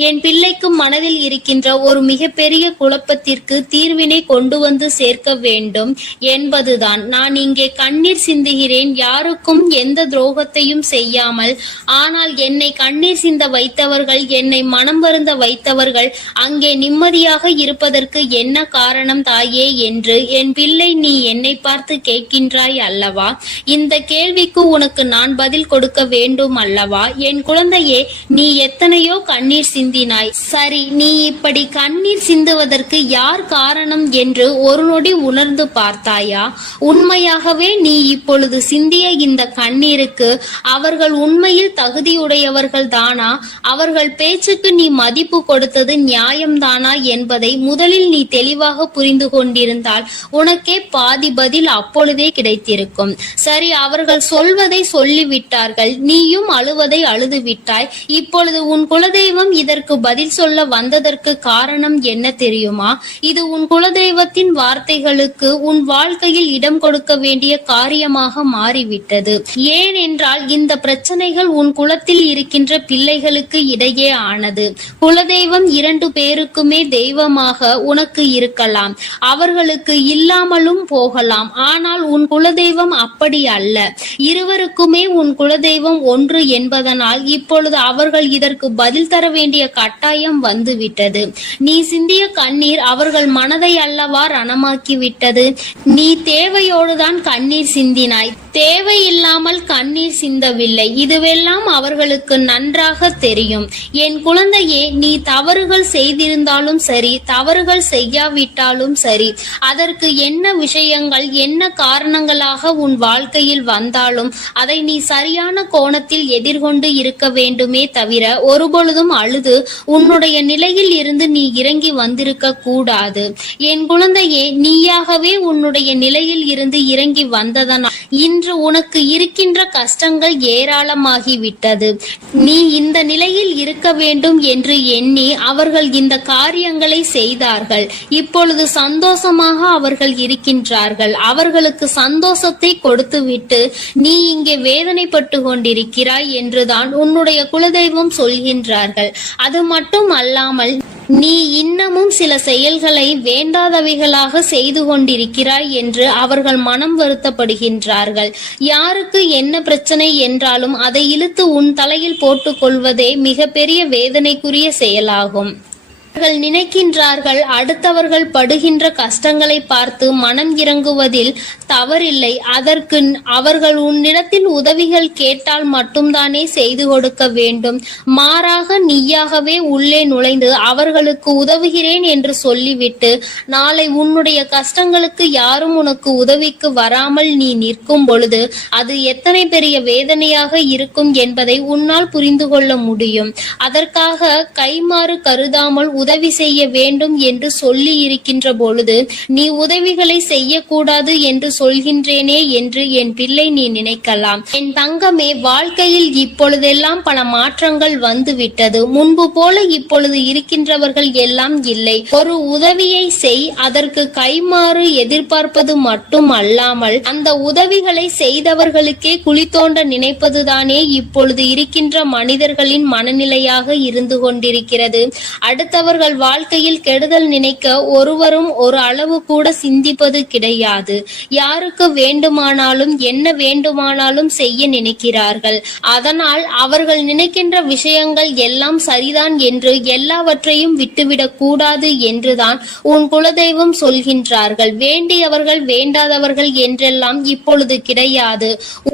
என் பிள்ளைக்கும் மனதில் இருக்கின்ற ஒரு மிகப்பெரிய குழப்பத்திற்கு தீர்வினை கொண்டு வந்து சேர்க்க வேண்டும் என்பதுதான். நான் இங்கே கண்ணீர் சிந்துகிறேன், யாருக்கும் எந்த துரோகத்தையும் செய்யாமல். ஆனால் என்னை கண்ணீர் சிந்த வைத்தவர்கள், என்னை மனம் வருந்த வைத்தவர்கள் அங்கே நிம்மதியாக இருப்பதற்கு என்ன காரணம் தாயே என்று என் பிள்ளை நீ என்னை பார்த்து கேட்கின்றாய் அல்லவா? இந்த கேள்விக்கு உனக்கு நான் பதில் கொடுக்க வேண்டும் அல்லவா? என் குழந்தையே, நீ எத்தனையோ கண்ணீர் சிந்தினாய். சரி, நீ இப்படி கண்ணீர் சிந்துவதற்கு யார் காரணம் என்று ஒரு நொடி உணர்ந்து பார்த்தாயா? உண்மையாகவே நீ இப்பொழுது சிந்திய இந்த கண்ணீருக்கு அவர்கள் உண்மையில் தகுதியுடையவர்கள் தானா? அவர்கள் பேச்சுக்கு நீ மதிப்பு கொடுத்தது நியாயம்தானா என்பதை முதலில் நீ தெளிவாக புரிந்து கொண்டிருந்தால் உனக்கே பாதி பதில் அப்பொழுதே கிடைத்திருக்கும். சரி, அவர்கள் சொல்வதை சொல்லிவிட்டார்கள், நீயும் அழுவதை அழுது விட்டாய். இப்பொழுது உன் குலதெய்வம் இதற்கு பதில் சொல்ல வந்ததற்கு காரணம் என்ன தெரியுமா? இது உன் குலதெய்வத்தின் வார்த்தைகளுக்கு உன் வாழ்க்கையில் இடம் கொடுக்க வேண்டிய காரியமாக மாறிவிட்டது. ஏனென்றால் இந்த பிரச்சனைகள் உன் குலத்தில் இருக்கின்ற பிள்ளைகளுக்கு இடையே ஆனது. குலதெய்வம் 2 பேருக்குமே தெய்வமாக உனக்கு இருக்கலாம், அவர்களுக்கு இல்லாமலும் போகலாம். ஆனால் உன் குலதெய்வம் அப்படி அல்ல. இருவருக்குமே உன் குலதெய்வம் ஒன்று என்பதனால் இப்பொழுது அவர்கள் இதற்கு பதில் தர வேண்டிய கட்டாயம் வந்துவிட்டது. நீ சிந்திய கண்ணீர் அவர்கள் மனதை அல்லவா ரணமாக்கி விட்டது. நீ தேவையோடுதான் கண்ணீர் சிந்தினாய், தேவையில்லாமல் கண்ணீர் சிந்தவில்லை. இதுவெல்லாம் அவர்களுக்கு நன்றாக தெரியும். என் குழந்தையே, நீ தவறுகள் செய்திருந்தாலும் சரி, தவறுகள் செய்யாவிட்டாலும் சரி, அதற்கு என்ன விஷயங்கள் என்ன காரணங்களாக உன் வாழ்க்கையில் வந்தாலும் அதை நீ சரியான கோணத்தில் எதிர்கொண்டு இருக்க வேண்டுமே தவிர ஒருபொழுதும் அழுது உன்னுடைய நிலையில் இருந்து நீ இறங்கி வந்திருக்க கூடாது. என் குழந்தையே, நீயாகவே உன்னுடைய நிலையில் இருந்து இறங்கி வந்ததனால் இன்று உனக்கு இருக்கின்ற கஷ்டங்கள் ஏராளமாகிவிட்டது. நீ இந்த நிலையில் இருக்க வேண்டும் என்று எண்ணி அவர்கள் இந்த காரியங்களை செய்தார்கள். இப்பொழுது சந்தோஷமாக அவர்கள் இருக்கின்றார்கள். அவர்களுக்கு சந்தோஷத்தை கொடுத்துவிட்டு நீ இங்கே வேதனைப்பட்டு கொண்டிருக்கிறாய் என்றுதான் உன்னுடைய குலதெய்வம் சொல்கின்றார்கள். அது மட்டும் அல்லாமல் நீ இன்னமும் சில செயல்களை வேண்டாதவைகளாக செய்து கொண்டிருக்கிறாய் என்று அவர்கள் மனம் வருத்தப்படுகின்றார்கள். யாருக்கு என்ன பிரச்சனை என்றாலும் அதை இழுத்து உன் தலையில் போட்டுக் கொள்வதே மிகப்பெரிய வேதனைக்குரிய செயலாகும். அவர்கள் நினைக்கின்றார்கள் அடுத்தவர்கள் படுகின்ற கஷ்டங்களை பார்த்து மனம் இறங்குவதில் தவறில்லை. அதற்கு அவர்கள் உன்னிடத்தில் உதவிகள் கேட்டால் மட்டும்தானே செய்து கொடுக்க வேண்டும். மாறாக நீயாகவே உள்ளே நுழைந்து அவர்களுக்கு உதவுகிறேன் என்று சொல்லிவிட்டு நாளை உன்னுடைய கஷ்டங்களுக்கு யாரும் உனக்கு உதவிக்கு வராமல் நீ நிற்கும் பொழுது அது எத்தனை பெரிய வேதனையாக இருக்கும் என்பதை உன்னால் புரிந்து கொள்ள முடியும். அதற்காக கைமாறு கருதாமல் உதவி செய்ய வேண்டும் என்று சொல்லி இருக்கின்ற பொழுது நீ உதவிகளை செய்யக்கூடாது என்று சொல்கின்றேனே என்று என் பிள்ளை நீ நினைக்கலாம். என் தங்கமே, வாழ்க்கையில் இப்பொழுதெல்லாம் பல மாற்றங்கள் வந்துவிட்டது. முன்பு போல இப்பொழுது இருக்கின்றவர்கள் எல்லாம் இல்லை. ஒரு உதவியை செய், அதற்கு கைமாறு எதிர்பார்ப்பது மட்டும் அல்லாமல் அந்த உதவிகளை செய்தவர்களுக்கே குழி தோண்ட நினைப்பதுதானே இப்பொழுது இருக்கின்ற மனிதர்களின் மனநிலையாக இருந்து கொண்டிருக்கிறது. அடுத்தவர்கள் வாழ்க்கையில் கெடுதல் நினைக்க ஒருவரும் ஒரு அளவு கூட சிந்திப்பது கிடையாது. யாருக்கு வேண்டுமானாலும் என்ன வேண்டுமானாலும் செய்ய நினைக்கிறார்கள். அதனால் அவர்கள் நினைக்கின்ற விஷயங்கள் எல்லாம் சரிதான் என்று எல்லாவற்றையும் விட்டுவிடக் கூடாது என்றுதான் உன் குலதெய்வம் சொல்கின்றார்கள். வேண்டியவர்கள் வேண்டாதவர்கள் என்றெல்லாம் இப்பொழுது கிடையாது.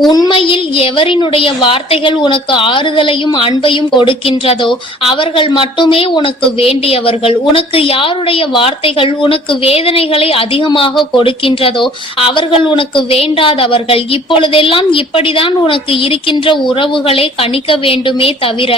உண்மையில் எவரினுடைய வார்த்தைகள் உனக்கு ஆறுதலையும் அன்பையும் கொடுக்கின்றதோ அவர்கள் மட்டுமே உனக்கு வேண்டியவர்கள். உனக்கு யாருடைய வார்த்தைகள் உனக்கு வேதனைகளை அதிகமாக கொடுக்கின்றதோ அவர்கள் உனக்கு வேண்டாதவர்கள். இப்பொழுதெல்லாம் இப்படிதான் உனக்கு இருக்கின்ற உறவுகளை கணிக்க வேண்டுமே தவிர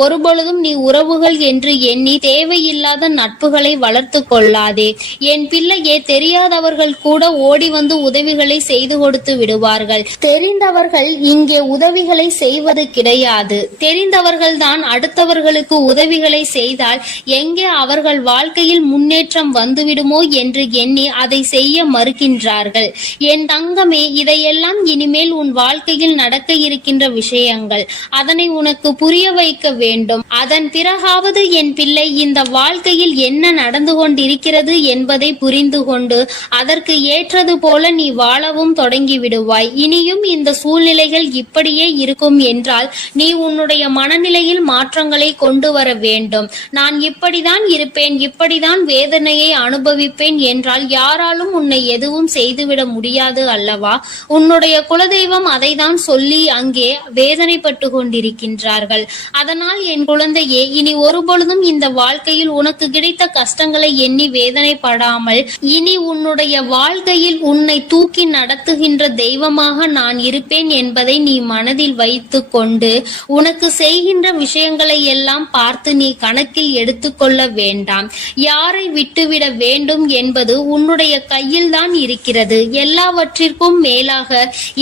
ஒருபொழுதும் நீ உறவுகள் என்று எண்ணி தேவையில்லாத நட்புகளை வளர்த்து கொள்ளாதே. என் பிள்ளையே, தெரியாதவர்கள் கூட ஓடி வந்து உதவிகளை செய்து கொடுத்து விடுவார்கள். தெரிந்தவர்கள் இங்கே உதவிகளை செய்வது கிடையாது. தெரிந்தவர்கள் தான் அடுத்தவர்களுக்கு உதவிகளை செய்தால் எங்கே எங்கே அவர்கள் வாழ்க்கையில் முன்னேற்றம் வந்துவிடுமோ என்று எண்ணி அதை செய்ய மறுக்கின்றார்கள். என் தங்கமே, இதையெல்லாம் இனிமேல் உன் வாழ்க்கையில் நடக்க இருக்கின்ற விஷயங்கள். அதனை உனக்கு புரிய வைக்க வேண்டும். அதன் பிறகாவது என் பிள்ளை இந்த வாழ்க்கையில் என்ன நடந்து கொண்டிருக்கிறது என்பதை புரிந்து கொண்டு அதற்கு ஏற்றது போல நீ வாழவும் தொடங்கி விடுவாய். இனியும் இந்த சூழ்நிலைகள் இப்படியே இருக்கும் என்றால் நீ உன்னுடைய மனநிலையில் மாற்றங்களை கொண்டு வர வேண்டும். நான் இப்படிதான் இருப்பேன், இப்படிதான் வேதனையை அனுபவிப்பேன் என்றால் யாராலும் உன்னை எதுவும் செய்துவிட முடியாது அல்லவா? உன்னுடைய குலதெய்வம் அதை தான் சொல்லி அங்கே வேதனைப்பட்டு கொண்டிருக்கின்றார்கள். அதனால் என் குழந்தையே, இனி ஒருபொழுதும் இந்த வாழ்க்கையில் உனக்கு கிடைத்த கஷ்டங்களை எண்ணி வேதனைப்படாமல் இனி உன்னுடைய வாழ்க்கையில் உன்னை தூக்கி நடத்துகின்ற தெய்வமாக நான் இருப்பேன் என்பதை நீ மனதில் வைத்து கொண்டு உனக்கு செய்கின்ற விஷயங்களை எல்லாம் பார்த்து நீ கணக்கில் எடுத்துக்கொள்ள வேண்டாம். யாரை விட்டுவிட வேண்டும் என்பது உன்னுடைய கையில் தான் இருக்கிறது. எல்லாவற்றிற்கும் மேலாக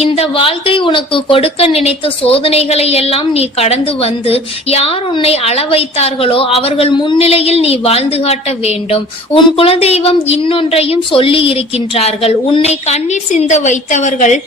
இந்த வாழ்க்கை உனக்கு கொடுக்க நினைத்த சோதனைகளை எல்லாம் நீ கடந்து வந்து யார் உன்னை அள வைத்தார்களோ அவர்கள் முன்னிலையில் நீ வாழ்ந்து காட்ட வேண்டும். உன் குலதெய்வம் இன்னொன்றையும் சொல்லி இருக்கின்றார்கள். உன்னை கண்ணீர் சிந்த வைத்தவர்கள்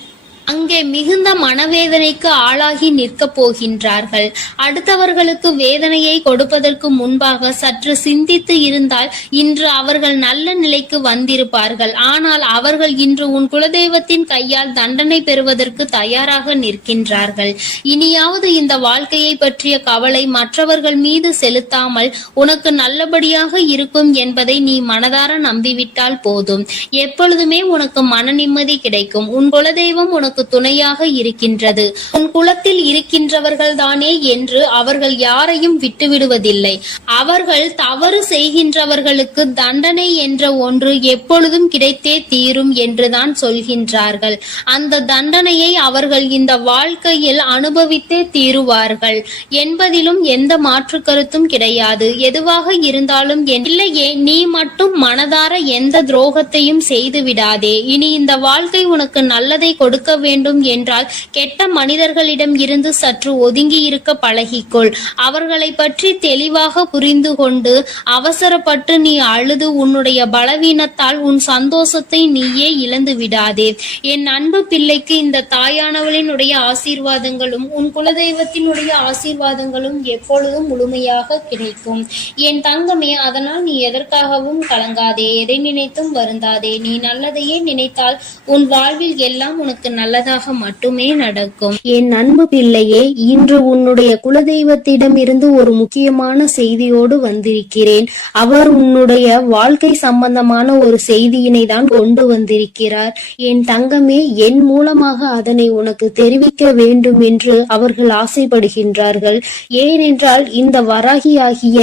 அங்கே மிகுந்த மனவேதனைக்கு ஆளாகி நிற்கப் போகின்றார்கள். அடுத்தவர்களுக்கு வேதனையை கொடுப்பதற்கு முன்பாக சற்று சிந்தித்து இருந்தால் இன்று அவர்கள் நல்ல நிலைக்கு வந்திருப்பார்கள். ஆனால் அவர்கள் இன்று உன் குலதெய்வத்தின் கையால் தண்டனை பெறுவதற்கு தயாராக நிற்கின்றார்கள். இனியாவது இந்த வாழ்க்கையை பற்றிய கவலை மற்றவர்கள் மீது செலுத்தாமல் உனக்கு நல்லபடியாக இருக்கும் என்பதை நீ மனதார நம்பிவிட்டால் போதும். எப்பொழுதுமே உனக்கு மன நிம்மதி கிடைக்கும். உன் குலதெய்வம் உனக்கு துணையாக இருக்கின்றது. உன் குலத்தில் இருக்கின்றவர்கள் தானே என்று அவர்கள் யாரையும் விட்டுவிடுவதில்லை. அவர்கள் தவறு செய்கின்றவர்களுக்கு தண்டனை என்ற ஒன்று எப்பொழுதும் கிடைத்தே தீரும் என்றுதான் சொல்கின்றார்கள். அந்த தண்டனையை அவர்கள் இந்த வாழ்க்கையில் அனுபவித்தே தீருவார்கள் என்பதிலும் எந்த மாற்று கருத்தும் கிடையாது. எதுவாக இருந்தாலும் இல்லையே, நீ மட்டும் மனதார எந்த துரோகத்தையும் செய்து விடாதே. இனி இந்த வாழ்க்கை உனக்கு நல்லதை கொடுக்க வேண்டும் என்றால் கெட்ட மனிதர்களிடம் இருந்து சற்று ஒதுங்கி இருக்க பழகிக்கொள். அவர்களை பற்றி தெளிவாக புரிந்து கொண்டு அவசரப்பட்டு நீ அழுது உன்னுடைய பலவீனத்தால் உன் சந்தோஷத்தை நீயே இழந்து விடாதே. என் அன்பு பிள்ளைக்கு இந்த தாயானவளினுடைய ஆசீர்வாதங்களும் உன் குலதெய்வத்தினுடைய ஆசீர்வாதங்களும் எப்பொழுதும் முழுமையாக கிடைக்கும். என் தங்கமே, அதனால் நீ எதற்காகவும் கலங்காதே, எதை நினைத்தும் வருந்தாதே. நீ நல்லதையே நினைத்தால் உன் வாழ்வில் எல்லாம் உனக்கு நல்லதாக மட்டுமே நடக்கும். என் அன்பு பிள்ளையே, இன்று உன்னுடைய குலதெய்வத்திடம் இருந்து ஒரு முக்கியமான செய்தியோடு வந்திருக்கிறேன். அவர் உன்னுடைய வாழ்க்கை சம்பந்தமான ஒரு செய்தியினை தான் கொண்டு வந்திருக்கிறார். என் தங்கமே, என் மூலமாக அதனை உனக்கு தெரிவிக்க வேண்டும் என்று அவர்கள் ஆசைப்படுகின்றார்கள். ஏனென்றால் இந்த வராகியாகிய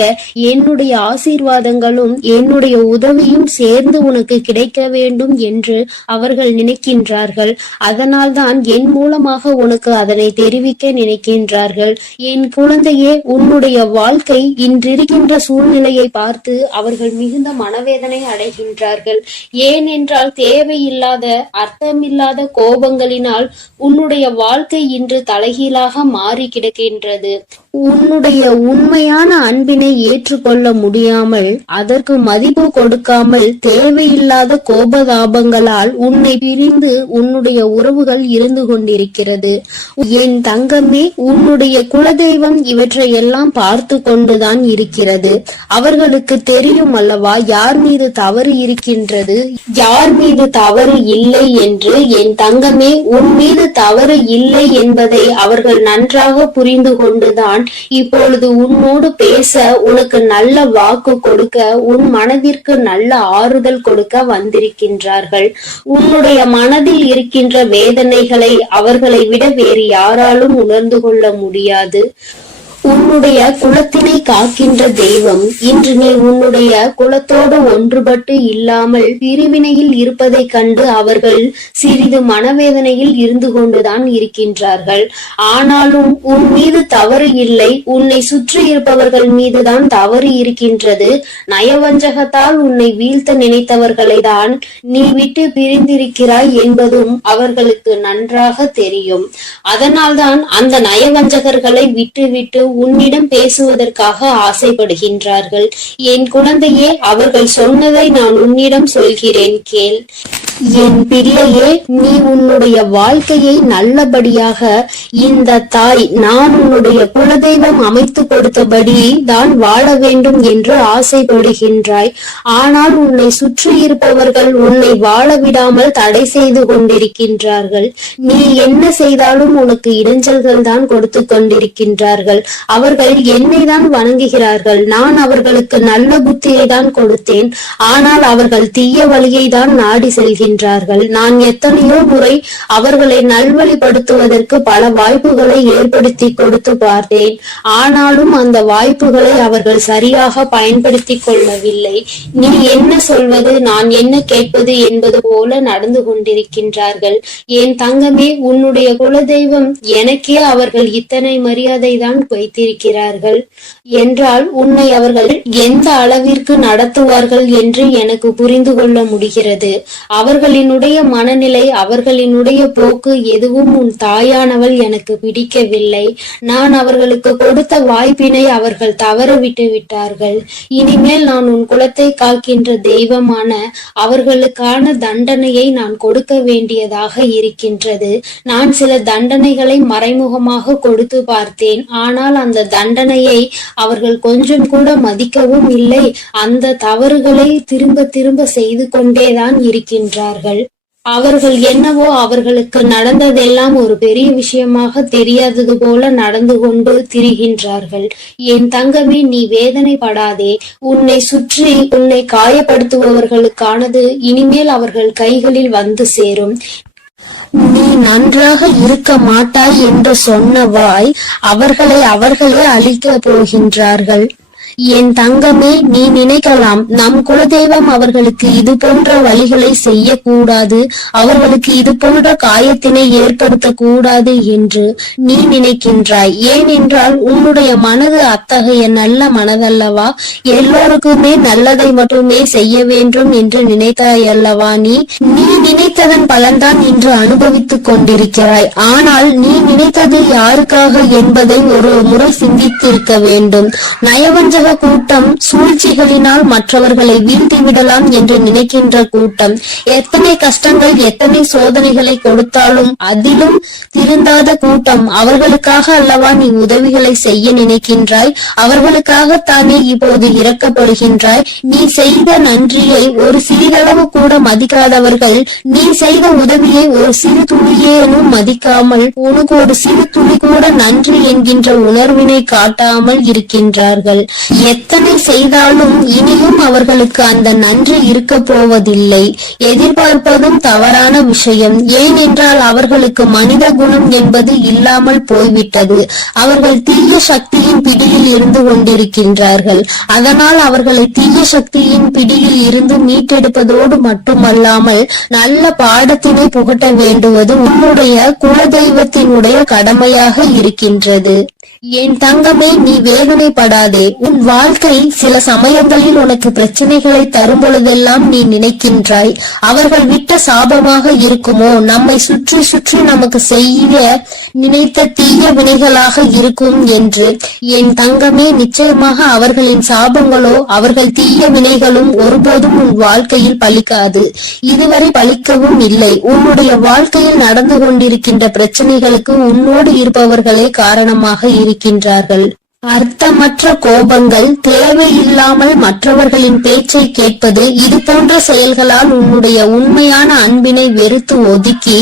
என்னுடைய ஆசீர்வாதங்களும் என்னுடைய உதவியும் சேர்ந்து உனக்கு கிடைக்க வேண்டும் என்று அவர்கள் நினைக்கின்றார்கள். அதனால்தான் என் மூலமாக உனக்கு அதனை தெரிவிக்க நினைக்கின்றார்கள். என் குழந்தையே, உன்னுடைய வாழ்க்கை இன்றிருக்கின்ற சூழ்நிலையை பார்த்து அவர்கள் மிகுந்த மனவேதனை அடைகின்றார்கள். ஏனென்றால் தேவையில்லாத அர்த்தமில்லாத கோபங்களினால் உன்னுடைய வாழ்க்கை இன்று தலைகீழாக மாறி கிடக்கின்றது. உன்னுடைய உண்மையான அன்பினை ஏற்றுக்கொள்ள முடியாமல் அதற்கு மதிப்பு கொடுக்காமல் தேவையில்லாத கோபதாபங்களால் உன்னை பிரிந்து உன்னுடைய உறவுகள் இருந்து கொண்டிருக்கிறது. என் தங்கமே, உன்னுடைய குலதெய்வம் இவற்றையெல்லாம் பார்த்து கொண்டுதான் இருக்கிறது. அவர்களுக்கு தெரியும் அல்லவா யார் மீது தவறு இருக்கின்றது, யார் மீது தவறு இல்லை என்று. என் தங்கமே, உன் மீது தவறு இல்லை என்பதை அவர்கள் நன்றாக புரிந்து கொண்டுதான் இப்பொழுது உன்னோடு பேச, உனக்கு நல்ல வாக்கு கொடுக்க, உன் மனதிற்கு நல்ல ஆறுதல் கொடுக்க வந்திருக்கின்றார்கள். உன்னுடைய மனதில் இருக்கின்ற வேதனைகளை அவர்களை விட வேறு யாராலும் உணர்ந்து கொள்ள முடியாது. உன்னுடைய குலத்தினை காக்கின்ற தெய்வம் இன்று நீ உன்னுடைய குலத்தோடு ஒன்றுபட்டு இல்லாமல் பிரிவினையில் இருப்பதை கண்டு அவர்கள் சிறிது மனவேதனையில் இருந்து கொண்டுதான் இருக்கின்றார்கள். ஆனாலும் உன் மீது தவறு இல்லை, உன்னை சுற்றி இருப்பவர்கள் மீதுதான் தவறு இருக்கின்றது. நயவஞ்சகத்தால் உன்னை வீழ்த்த நினைத்தவர்களை தான் நீ விட்டு பிரிந்திருக்கிறாய் என்பதும் அவர்களுக்கு நன்றாக தெரியும். அதனால்தான் அந்த நயவஞ்சகர்களை விட்டு விட்டு உன்னிடம் பேசுவதற்காக ஆசைப்படுகின்றார்கள். என் குழந்தையே, அவர்கள் சொன்னதை நான் உன்னிடம் சொல்கிறேன், கேள். என் பிள்ளையே, நீ உன்னுடைய வாழ்க்கையை நல்லபடியாக இந்த தாய் நான் உன்னுடைய குலதெய்வம் அமைத்து கொடுத்தபடி தான் வாழ வேண்டும் என்று ஆசைப்படுகின்றாய். ஆனால் உன்னை சுற்றி இருப்பவர்கள் உன்னை வாழ விடாமல் தடை செய்து கொண்டிருக்கின்றார்கள். நீ என்ன செய்தாலும் உனக்கு இடைஞ்சல்கள் தான் கொடுத்து கொண்டிருக்கின்றார்கள். அவர்கள் என்னை தான் வணங்குகிறார்கள். நான் அவர்களுக்கு நல்ல புத்தியை தான் கொடுத்தேன். ஆனால் அவர்கள் தீய வழியை தான் நாடி செல்கின்றார்கள். நான் எத்தனையோ முறை அவர்களை நல்வழிப்படுத்துவதற்கு பல வாய்ப்புகளை ஏற்படுத்தி கொடுத்து பார்த்தேன். ஆனாலும் அந்த வாய்ப்புகளை அவர்கள் சரியாக பயன்படுத்தி கொள்ளவில்லை. நீ என்ன சொல்வது, நான் என்ன கேட்பது என்பது போல நடந்து கொண்டிருக்கின்றார்கள். என் தங்கமே, உன்னுடைய குலதெய்வம் எனக்கே அவர்கள் இத்தனை மரியாதை தான் வைத்திருக்கிறார்கள் என்றால் உன்னை அவர்கள் எந்த அளவிற்கு நடத்துவார்கள் என்று எனக்கு புரிந்து கொள்ள முடிகிறது. அவர்களினுடைய மனநிலை, அவர்களினுடைய போக்கு எதுவும் உன் தாயானவள் எனக்கு பிடிக்கவில்லை. நான் அவர்களுக்கு கொடுத்த வாய்ப்பினை அவர்கள் தவற விட்டு விட்டார்கள். இனிமேல் நான் உன் குலத்தை காக்கின்ற தெய்வமான அவர்களுக்கான தண்டனையை நான் கொடுக்க வேண்டியதாக இருக்கின்றது. நான் சில தண்டனைகளை மறைமுகமாக கொடுத்து பார்த்தேன். ஆனால் அந்த தண்டனையை அவர்கள் கொஞ்சம் கூட மதிக்கவும் இல்லை. அந்த தவறுகளை திரும்ப திரும்ப செய்து கொண்டேதான் இருக்கின்றார்கள். அவர்கள் என்னவோ அவர்களுக்கு நடந்ததெல்லாம் ஒரு பெரிய விஷயமாக தெரியாதது போல நடந்து கொண்டு திரிகின்றார்கள். என் தங்கமே, நீ வேதனைப்படாதே. உன்னை சுற்றி உன்னை காயப்படுத்துபவர்களுக்கானது இனிமேல் அவர்கள் கைகளில் வந்து சேரும். நீ நன்றாக இருக்க மாட்டாய் என்று சொன்ன வாய் அவர்களே அழிக்க போகின்றார்கள். என் தங்கமே, நீ நினைக்கலாம் நம் குலதெய்வம் அவர்களுக்கு இது போன்ற வழிகளை செய்யக்கூடாது, அவர்களுக்கு இது போன்ற காயத்தினை ஏற்படுத்த கூடாது என்று நீ நினைக்கின்றாய். ஏனென்றால் உன்னுடைய மனது அத்தகைய நல்ல மனதல்லவா? எல்லோருக்குமே நல்லதை மட்டுமே செய்ய வேண்டும் என்று நினைத்தாய் அல்லவா? நீ நினைத்ததன் பலன்தான் இன்று அனுபவித்துக் கொண்டிருக்கிறாய். ஆனால் நீ நினைத்தது யாருக்காக என்பதை ஒரு முறை சிந்தித்திருக்க வேண்டும். நயவஞ்சக கூட்டம் சூழ்ச்சிகளினால் மற்றவர்களை வீழ்த்தி விடலாம் என்று நினைக்கின்ற கூட்டம் எத்தனை கஷ்டங்கள் எத்தனை சோதனைகளை கொடுத்தாலும் அதிலும் திருந்தாத கூட்டம். அவர்களுக்காக அல்லவா நீ உதவிகளை செய்ய நினைக்கின்றாய்? அவர்களுக்காகத்தானே இப்போது இறக்கப்படுகின்றாய்? நீ செய்த நன்றியை ஒரு சிறிதளவு கூட மதிக்காதவர்கள் நீ செய்த உதவியை ஒரு சிறு துளியேனும் மதிக்காமல் உனக்கு ஒரு சிறு துளி கூட நன்றி என்கின்ற உணர்வினை காட்டாமல் இருக்கின்றார்கள். எத்தனை செய்தாலும் இனியும் அவர்களுக்கு அந்த நன்றி இருக்க போவதில்லை. எதிர்பார்ப்பதும் தவறான விஷயம். ஏனென்றால் அவர்களுக்கு மனித குணம் என்பது இல்லாமல் போய்விட்டது. அவர்கள் தீய சக்தியின் பிடியில் இருந்து கொண்டிருக்கின்றார்கள். அதனால் அவர்களை தீய சக்தியின் பிடியில் இருந்து மீட்டெடுப்பதோடு மட்டுமல்லாமல் நல்ல பாடத்தினை புகட்ட வேண்டுவது உன்னுடைய குலதெய்வத்தினுடைய கடமையாக இருக்கின்றது. என் தங்கமே, நீ வேதனைப்படாதே. உன் வாழ்க்கை சில சமயங்களில் உனக்கு பிரச்சனைகளை தரும் பொழுதெல்லாம் நீ நினைக்கின்றாய், அவர்கள் விட்ட சாபமாக இருக்குமோ, நம்மை சுற்றி சுற்றி நமக்கு செய்ய நினைத்த தீய வினைகளாக இருக்கும் என்று. என் தங்கமே, நிச்சயமாக அவர்களின் சாபங்களோ அவர்கள் தீய வினைகளும் ஒருபோதும் உன் வாழ்க்கையில் பலிக்காது. இதுவரை பலிக்கவும் இல்லை. உன்னுடைய வாழ்க்கையில் நடந்து கொண்டிருக்கின்ற பிரச்சனைகளுக்கு உன்னோடு இருப்பவர்களே காரணமாக இருக்கின்றார்கள். அர்த்தமற்ற கோபங்கள், தேவையில்லாமல் மற்றவர்களின் பேச்சை கேட்பது, இது போன்ற செயல்களால் உன்னுடைய உண்மையான அன்பினை வெறுத்து ஒதுக்கி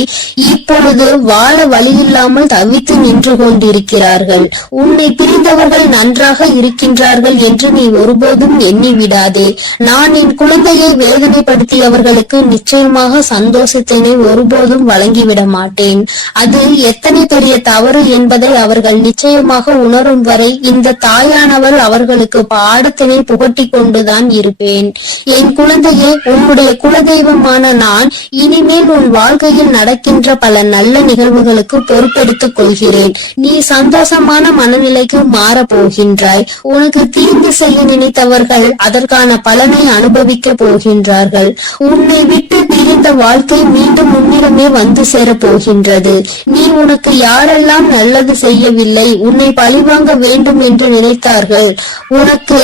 இப்பொழுது வாழ வழியில்லாமல் தவித்து நின்று கொண்டிருக்கிறார்கள். உன்னை பிரிந்தவர்கள் நன்றாக இருக்கின்றார்கள் என்று நீ ஒருபோதும் எண்ணி விடாதே. நான் என் குழந்தையை வேதனைப்படுத்தியவர்களுக்கு நிச்சயமாக சந்தோஷத்தினை ஒருபோதும் வழங்கிவிட மாட்டேன். அது எத்தனை பெரிய தவறு என்பதை அவர்கள் நிச்சயமாக உணரும் வரை இந்த தாயானவள் அவர்களுக்கு பாடத்தினை புகட்டி கொண்டுதான் இருப்பேன். என் குழந்தையே, உன்னுடைய குலதெய்வமான நான் இனிமேல் உன் வாழ்க்கையில் நடக்கின்ற பல நல்ல நிகழ்வுகளுக்கு பொறுப்பெடுத்துக் கொள்கிறேன். நீ சந்தோஷமான மனநிலைக்கு மாற போகின்றாய். உனக்கு தீங்கு செய்ய நினைத்தவர்கள் அதற்கான பலனை அனுபவிக்க போகின்றார்கள். உன்னை விட்டு பிரிந்த வாழ்க்கை மீண்டும் உன்னிடமே வந்து சேரப் போகின்றது. நீ உனக்கு யாரெல்லாம் நல்லது செய்யவில்லை, உன்னை பழிவாங்க வேண்டும் என்று நினைத்தார்கள், உனக்கு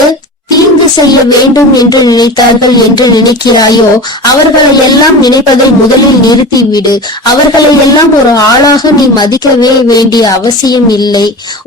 தீங்கு செய்ய வேண்டும் என்று நினைத்தார்கள் என்று நினைக்கிறாயோ, அவர்களை எல்லாம் நினைப்பதை முதலில் நிறுத்திவிடு. அவர்களை எல்லாம் ஒரு ஆளாக நீ மதிக்கவே வேண்டிய அவசியம் இல்லை.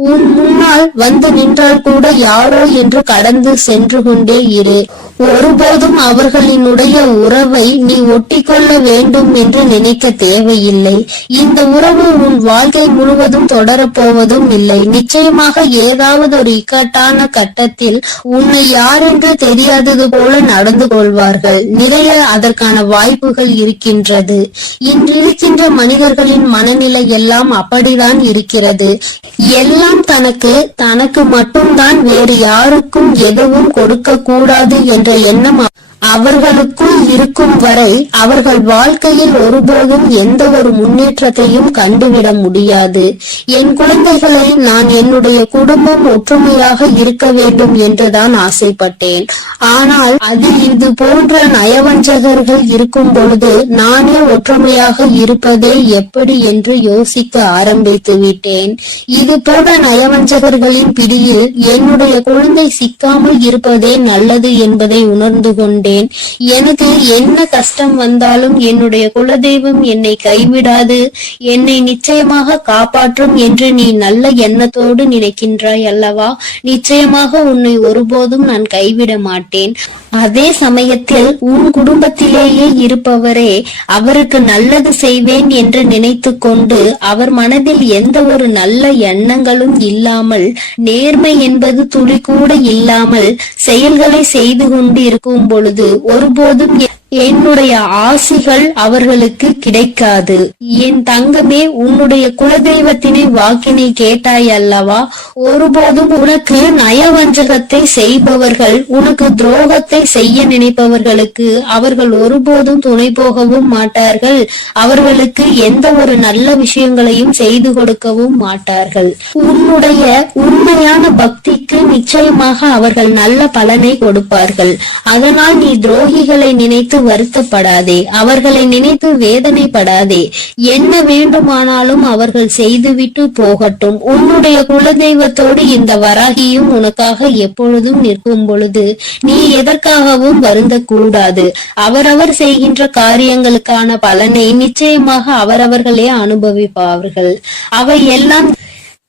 உன் முன்னால் வந்து நின்றால் கூட யாரோ என்று கடந்து சென்று கொண்டே இரு. ஒருபோதும் அவர்களினுடைய உறவை நீ ஒட்டிக்கொள்ள வேண்டும் என்று நினைக்க தேவையில்லை. இந்த உறவு உன் வாழ்க்கை முழுவதும் தொடரப்போவதும் இல்லை. நிச்சயமாக ஏதாவது ஒரு இக்கட்டான கட்டத்தில் உன்னை யார் என்று தெரியாதது போல நடந்து கொள்வார்கள். நிறைய அதற்கான வாய்ப்புகள் இருக்கின்றது. இன்றிருக்கின்ற மனிதர்களின் மனநிலை எல்லாம் அப்படிதான் இருக்கிறது. எல்லாம் தனக்கு மட்டும்தான், வேறு யாருக்கும் எதுவும் கொடுக்க கூடாது என்ற எண்ணம் அவர்களுக்குள் இருக்கும் வரை அவர்கள் வாழ்க்கையில் ஒருபோதும் எந்த ஒரு முன்னேற்றத்தையும் கண்டுவிட முடியாது. என் குழந்தைகளை நான் என்னுடைய குடும்பம் ஒற்றுமையாக இருக்க வேண்டும் என்றுதான் ஆசைப்பட்டேன். ஆனால் அதில் இது போன்ற நயவஞ்சகர்கள் இருக்கும் பொழுது நானே ஒற்றுமையாக இருப்பதே எப்படி என்று யோசிக்க ஆரம்பித்து விட்டேன். இது போன்ற நயவஞ்சகர்களின் பிடியில் என்னுடைய குழந்தை சிக்காமல் இருப்பதே நல்லது என்பதை உணர்ந்து கொண்டேன். எனக்கு என்ன கஷ்டம் வந்தாலும் என்னுடைய குலதெய்வம் என்னை கைவிடாது, என்னை நிச்சயமாக காப்பாற்றும் என்று நீ நல்ல எண்ணத்தோடு நினைக்கின்றாய் அல்லவா? நிச்சயமாக உன்னை ஒருபோதும் நான் கைவிட மாட்டேன். அதே சமயத்தில் உன் குடும்பத்திலேயே இருப்பவரே அவருக்கு நல்லது செய்வேன் என்று நினைத்து கொண்டு அவர் மனதில் எந்த ஒரு நல்ல எண்ணங்களும் இல்லாமல், நேர்மை என்பது துளி கூட இல்லாமல் செயல்களை செய்து கொண்டு இருக்கும் பொழுது ஒருபோதும் என்னுடைய ஆசிகள் அவர்களுக்கு கிடைக்காது. என் தங்கமே, உன்னுடைய குலதெய்வத்தினை வாக்கினை கேட்டாய் அல்லவா? ஒருபோதும் உனக்கு நயவஞ்சகத்தை செய்பவர்கள், உனக்கு துரோகத்தை செய்ய நினைப்பவர்களுக்கு அவர்கள் ஒருபோதும் துணை போகவும் மாட்டார்கள். அவர்களுக்கு எந்த ஒரு நல்ல விஷயங்களையும் செய்து கொடுக்கவும் மாட்டார்கள். உன்னுடைய உண்மையான பக்திக்கு நிச்சயமாக அவர்கள் நல்ல பலனை கொடுப்பார்கள். அதனால் நீ துரோகிகளை நினைத்து வருத்தப்படாதே, அவர்களை நினைத்து வேதனைப்படாதே. என்ன வேண்டுமானாலும் அவர்கள் செய்துவிட்டு போகட்டும். உன்னுடைய குலதெய்வத்தோடு இந்த வராகியும் உனக்காக எப்பொழுதும் நிற்கும் பொழுது நீ எதற்காகவும் வருந்தக்கூடாது. அவரவர் செய்கின்ற காரியங்களுக்கான பலனை நிச்சயமாக அவரவர்களே அனுபவிப்பார்கள். அவை எல்லாம்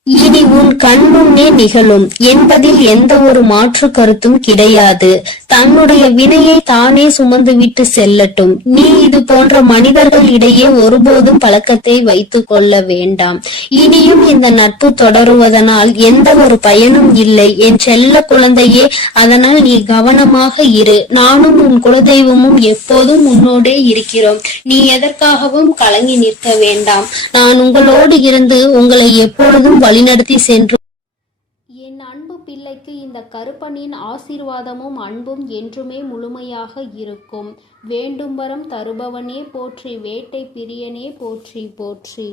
இனி உன் கண் முன்னே நிகழும் என்பதில் எந்த ஒரு மாற்று கருத்தும் கிடையாது. தன்னுடைய வினையை தானே சுமந்து விட்டு செல்லட்டும். நீ இது போன்ற மனிதர்கள் இடையே ஒருபோதும் பழக்கத்தை வைத்துக் கொள்ள வேண்டாம். இனியும் இந்த நட்பு தொடருவதனால் எந்த ஒரு பயனும் இல்லை என் செல்ல குழந்தையே. அதனால் நீ கவனமாக இரு. நானும் உன் குலதெய்வமும் எப்போதும் உன்னோடே இருக்கிறோம். நீ எதற்காகவும் கலங்கி நிற்க வேண்டாம். நான் உங்களோடு இருந்து உங்களை எப்பொழுதும் வழிநடத்தி சென்று என் அன்பு பிள்ளைக்கு இந்த கருப்பனின் ஆசீர்வாதமும் அன்பும் என்றுமே முழுமையாக இருக்கும். வேண்டும் வரம் தருபவனே போற்றி, வேட்டை பிரியனே போற்றி போற்றி.